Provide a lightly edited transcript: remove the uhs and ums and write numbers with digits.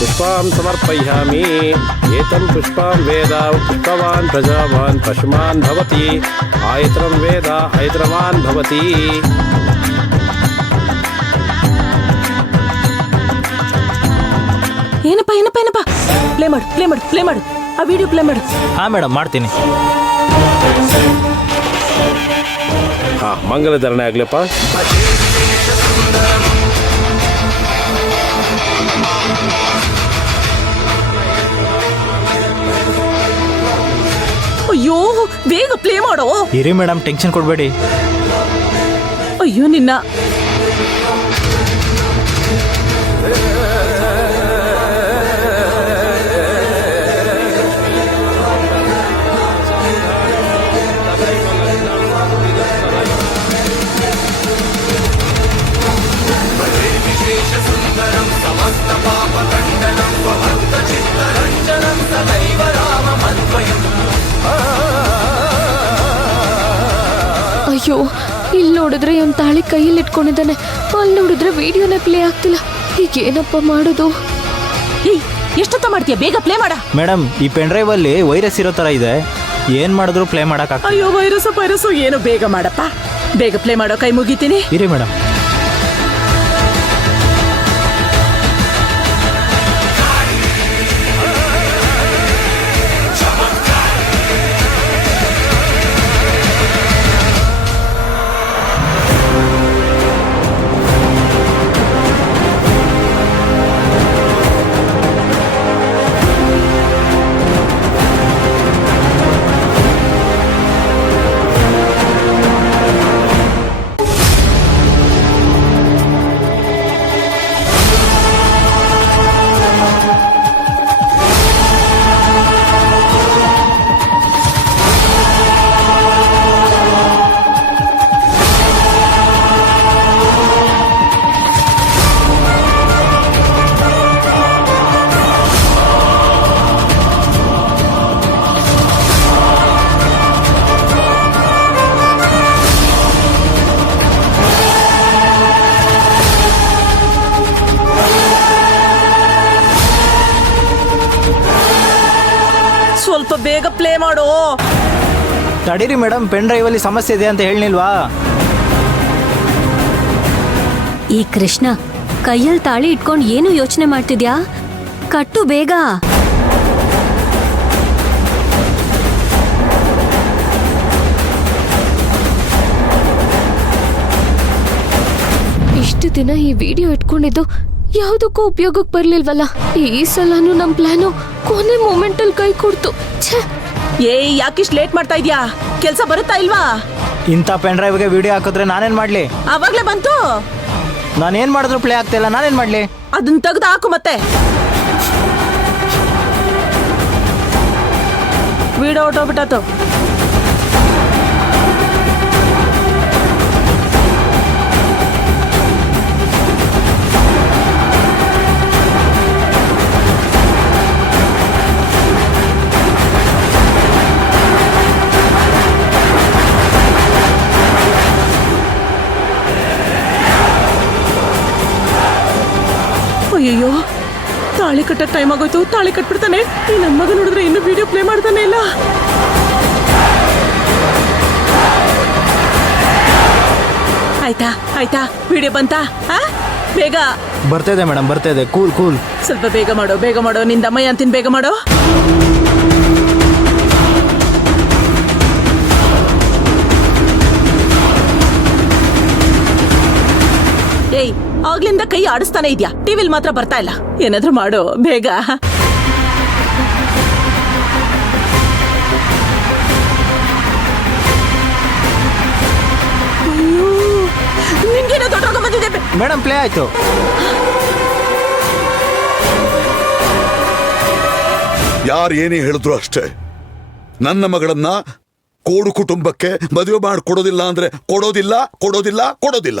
पुष्पां समर्पयामि। एतं पुष्पां वेद पुष्पवान् प्रजावान् पशुमान् भवति। आयतनं वेद ऐतरवान् भवति। ಏನಪ್ಪ ಏನಪ್ಪ ಏನಪ್ಪ ಪ್ಲೇ ಮಾಡು ಪ್ಲೇ ಮಾಡು ಪ್ಲೇ ಮಾಡು ಆ ವಿಡಿಯೋ ಪ್ಲೇ ಮಾಡು. ಹಾ ಮೇಡಮ್ ಮಾಡ್ತೀನಿ. ಹಾ ಮಂಗಲಧಾರಣೆ ಆಗ್ಲಪ್ಪ. ಅಯ್ಯೋ ಬೇಗ ಪ್ಲೇ ಮಾಡೋ. ಇರಿ ಮೇಡಮ್ ಟೆನ್ಷನ್ ಕೊಡಬೇಡಿ. ಅಯ್ಯೋ ನಿನ್ನ ಅಯ್ಯೋ ಇಲ್ಲಿ ನೋಡಿದ್ರೆ ಇವನ್ ತಾಳಿ ಕೈಯಲ್ಲಿ ಇಟ್ಕೊಂಡಿದ್ದಾನೆ, ಅಲ್ಲಿ ನೋಡಿದ್ರೆ ವಿಡಿಯೋನೇ ಪ್ಲೇ ಆಗ್ತಿಲ್ಲ. ಈಗ ಏನಪ್ಪ ಮಾಡೋದು? ಏಯ್ ಎಷ್ಟೊತ್ತ ಮಾಡ್ತೀಯ, ಬೇಗ ಪ್ಲೇ ಮಾಡ. ಮೇಡಮ್ ಈ ಪೆನ್ ಡ್ರೈವ್ ಅಲ್ಲಿ ವೈರಸ್ ಇರೋ ತರ ಇದೆ, ಏನ್ ಮಾಡಿದ್ರು ಪ್ಲೇ ಮಾಡಕ್ ಆಗ್ತದೆ. ಅಯ್ಯೋ ವೈರಸ್ಸು ಏನು, ಬೇಗ ಮಾಡಪ್ಪ, ಬೇಗ ಪ್ಲೇ ಮಾಡೋ, ಕೈ ಮುಗಿತೀನಿ. ಇರಿ ಮೇಡಮ್. ಸ್ವಲ್ಪ ಬೇಗ ಪ್ಲೇ ಮಾಡೋ. ತಡೀರಿ ಮೇಡಮ್, ಪೆನ್ ಡ್ರೈವ್ ಅಲ್ಲಿ ಸಮಸ್ಯೆ ಇದೆ ಅಂತ ಹೇಳಿಲ್ವಾ? ಈ ಕೃಷ್ಣ ಕೈಯಲ್ಲಿ ತಾಳಿ ಇಟ್ಕೊಂಡು ಏನು ಯೋಚನೆ ಮಾಡ್ತಿದ್ಯಾ? ಕಟ್ಟು ಬೇಗ. ಇಷ್ಟು ದಿನ ಈ ವಿಡಿಯೋ ಇಟ್ಕೊಂಡಿದ್ದು ಯಾವುದಕ್ಕೂ ಉಪಯೋಗಕ್ಕೆ ಬರ್ಲಿಲ್ವಲ್ಲ. ಈ ಸಲನು ನಮ್ ಪ್ಲಾನು ಕೊನೆ ಮೂಮೆಂಟ್ ಅಲ್ಲಿ ಕೈ ಕೊಡ್ತು. ಏಯ್ ಯಾಕಿಷ್ಟು ಲೇಟ್ ಮಾಡ್ತಾ ಇದ್ಯಾ? ಕೆಲ್ಸ ಬರುತ್ತಾ ಇಲ್ವಾ? ಇಂಥ ಪೆನ್ ಡ್ರೈವ್ಗೆ ವಿಡಿಯೋ ಹಾಕಿದ್ರೆ ನಾನೇನ್ ಮಾಡ್ಲಿ? ಅವಾಗ್ಲೇ ಬಂತು. ನಾನೇನ್ ಮಾಡಿದ್ರು ಪ್ಲೇ ಆಗ್ತಾ ಇಲ್ಲ, ನಾನೇನ್ ಮಾಡ್ಲಿ? ಅದನ್ನ ತೆಗ್ದು ಹಾಕು ಮತ್ತೆ. ವಿಡಿಯೋ ಹೊಟ್ಟೋಗ್ಬಿಟ್ಟತು. ಅಯ್ಯೋ ತಾಳಿ ಕಟ್ಟಕ್ ಟೈಮ್ ಆಗೋಯ್ತು, ತಾಳಿ ಕಟ್ಬಿಡ್ತಾನೆ. ಈ ನನ್ನ ಮಗ ನೋಡಿದ್ರೆ ಇನ್ನು ವಿಡಿಯೋ ಪ್ಲೇ ಮಾಡ್ತಾನೆ ಇಲ್ಲ. ಆಯ್ತಾ ಆಯ್ತಾ, ವಿಡಿಯೋ ಬಂತಾ? ಬೇಗ ಬರ್ತಾ ಇದೆ ಮೇಡಮ್, ಬರ್ತಾ ಇದೆ. Cool cool. ಸ್ವಲ್ಪ ಬೇಗ ಮಾಡೋ, ಬೇಗ ಮಾಡೋ, ನಿಂದಮ್ಮಯ್ಯ ಅಂತೀನಿ, ಬೇಗ ಮಾಡೋ. ಏಯ್ ಆಗ್ಲಿಂದ ಕೈ ಆಡಿಸ್ತಾನೆ ಇದ್ಯಾ, ಟಿವಿಲ್ ಮಾತ್ರ ಬರ್ತಾ ಇಲ್ಲ. ಏನಾದ್ರೂ ಮಾಡೋ ಬೇಗ. ನಿನ್ಗೇನೋ ದೊಡ್ಡ ಬಂದಿದೆ ಮೇಡಮ್, ಪ್ಲೇ ಆಯ್ತು. ಯಾರು ಏನೇ ಹೇಳಿದ್ರು ಅಷ್ಟೇ, ನನ್ನ ಮಗಳನ್ನ ಕೋಡು ಕುಟುಂಬಕ್ಕೆ ಮದುವೆ ಮಾಡಿ ಕೊಡೋದಿಲ್ಲ ಅಂದ್ರೆ ಕೊಡೋದಿಲ್ಲ, ಕೊಡೋದಿಲ್ಲ, ಕೊಡೋದಿಲ್ಲ.